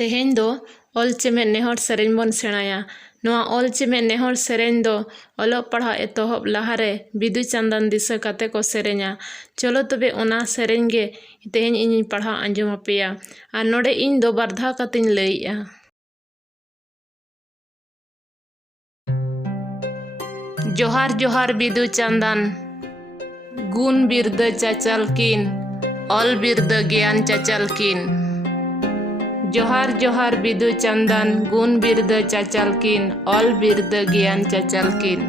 तेहेन दो ऑल चेमेद नेहर सेरेन बन सेणाया। नोआ ऑल चेमेद नेहर सेरेन दो ऑलोग पढ़ाओ एतोहब लहारे बिदु चांदन दिशा काते को सेरेना। चलो तबे ओना सेरेन गे तेहेन इᱧ पढ़ाओ आंजम आपेया आर नोडे इñ दो बारधा कातिन लईया। जोहार जोहार बिदु चांदन गुण बिरद चाचाल किन ऑल बिरद ज्ञान चाचाल किन। जोहार जोहार बिदु चांदन गुण बिरद चाचाल किन ऑल बिरद ज्ञान चाचाल किन।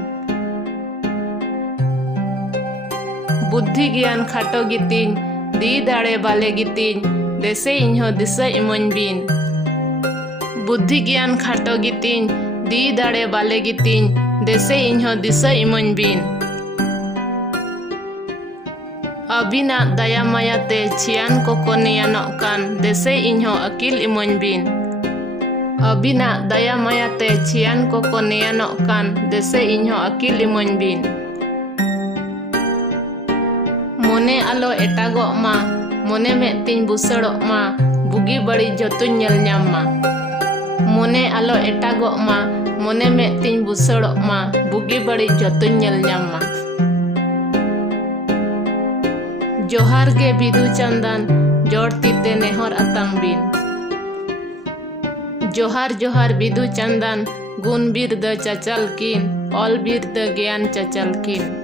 बुद्धि ज्ञान खाटो गितिन दी दाड़े बाले गितिन देसे इन्हो दिशा इमोन बिन। बुद्धि ज्ञान खाटो गितिन दी दाड़े बाले गितिन देसे इन्हो दिशा इमोन बिन। अबिना दया मायाते छियान को कोनियानो कान देसे इन्हो अकिल इमोन बिन। अबिना दया मायाते छियान को कोनियानो कान देसे इन्हो अकिल इमोन बिन। मोने आलो एटागो मा मोने में तीन बुसड़ो मा बुगी बड़ी जतुन नेल ᱧᱟᱢ मा। मोने आलो एटागो मा मोने में तीन बुसड़ो मा बुगी बड़ी जतुन नेल ᱧᱟᱢ मा। जोहार गे बिदु चांदन जोड़ तीते नेहर आताम बिन। जोहार जोहार बिदु चांदन गुण बिरद चाचाल किन ऑल बिरद ज्ञान चाचाल किन।